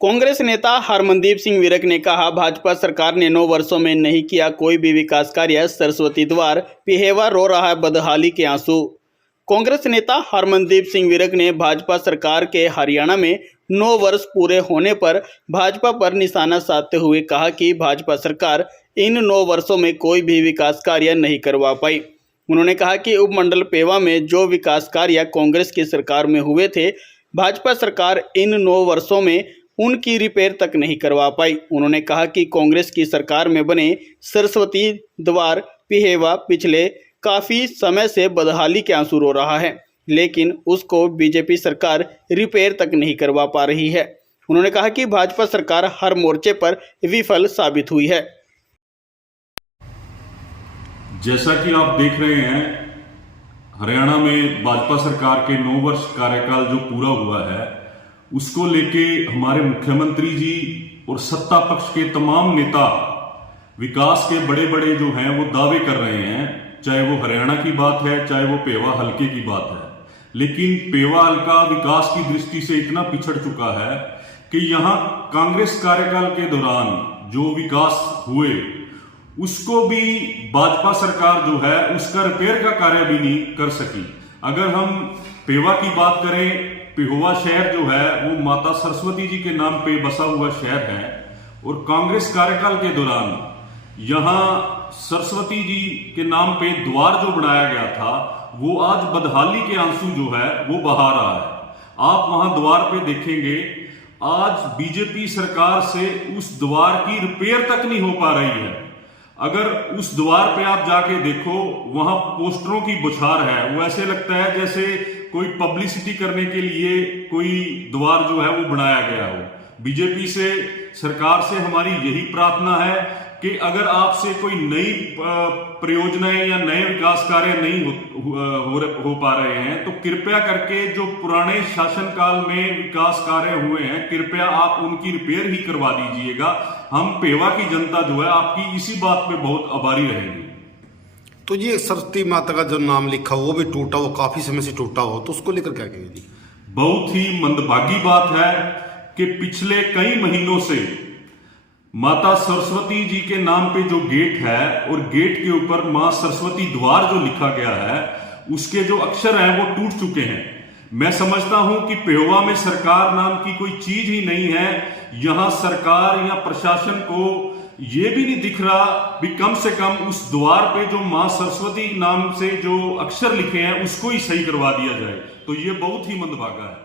कांग्रेस नेता हरमनदीप सिंह विरक ने कहा, भाजपा सरकार ने 9 वर्षों में नहीं किया कोई भी विकास कार्य। सरस्वती द्वार पिहेवा रो रहा है बदहाली के आंसू। कांग्रेस नेता हरमनदीप सिंह विरक ने भाजपा सरकार के हरियाणा में 9 वर्ष पूरे होने पर भाजपा पर निशाना साधते हुए कहा कि भाजपा सरकार इन 9 वर्षों में कोई भी विकास कार्य नहीं करवा पाई। उन्होंने कहा कि उपमंडल पेवा में जो विकास कार्य कांग्रेस की सरकार में हुए थे, भाजपा सरकार इन 9 वर्षों में उनकी रिपेयर तक नहीं करवा पाई। उन्होंने कहा कि कांग्रेस की सरकार में बने सरस्वती द्वार पिहेवा पिछले काफ़ी समय से बदहाली के आंसू रो रहा है, लेकिन उसको बीजेपी सरकार रिपेयर तक नहीं करवा पा रही है। उन्होंने कहा कि भाजपा सरकार हर मोर्चे पर विफल साबित हुई है। जैसा कि आप देख रहे हैं, हरियाणा में भाजपा सरकार के 9 वर्ष कार्यकाल जो पूरा हुआ है, उसको लेके हमारे मुख्यमंत्री जी और सत्ता पक्ष के तमाम नेता विकास के बड़े बड़े जो हैं वो दावे कर रहे हैं, चाहे वो हरियाणा की बात है, चाहे वो पेवा हलके की बात है। लेकिन पेवा हलका विकास की दृष्टि से इतना पिछड़ चुका है कि यहाँ कांग्रेस कार्यकाल के दौरान जो विकास हुए उसको भी भाजपा सरकार जो है उसका रिपेयर का कार्य भी नहीं कर सकी। अगर हम पेवा की बात करें, पिहोवा शहर जो है वो माता सरस्वती जी के नाम पे बसा हुआ शहर है और कांग्रेस कार्यकाल के दौरान यहाँ सरस्वती जी के नाम पे द्वार जो बनाया गया था वो आज बदहाली के आंसू जो है वो बहा रहा है। आप वहां द्वार पे देखेंगे, आज बीजेपी सरकार से उस द्वार की रिपेयर तक नहीं हो पा रही है। अगर उस द्वार पे आप जाके देखो, वहां पोस्टरों की बौछार है। वो ऐसे लगता है जैसे कोई पब्लिसिटी करने के लिए कोई द्वार जो है वो बनाया गया हो। बीजेपी से सरकार से हमारी यही प्रार्थना है कि अगर आपसे कोई नई परियोजनाएं या नए विकास कार्य नहीं हो पा रहे हैं तो कृपया करके जो पुराने शासनकाल में विकास कार्य हुए हैं, कृपया आप उनकी रिपेयर ही करवा दीजिएगा। हम पेवा की जनता जो है आपकी इसी बात पे बहुत आभारी रहेगी। तो ये सरस्वती माता का जो नाम लिखा वो भी टूटा हो, काफी समय से टूटा हो, तो उसको लेकर क्या कहेंगे? बहुत ही मंदभागी बात है कि पिछले कई महीनों से माता सरस्वती जी के नाम पे जो गेट है और गेट के ऊपर मां सरस्वती द्वार जो लिखा गया है उसके जो अक्षर हैं वो टूट चुके हैं। मैं समझता हूं कि पेवा में सरकार नाम की कोई चीज ही नहीं है। यहां सरकार या प्रशासन को ये भी नहीं दिख रहा भी कम से कम उस द्वार पे जो मां सरस्वती नाम से जो अक्षर लिखे हैं उसको ही सही करवा दिया जाए। तो ये बहुत ही मंदभागा है।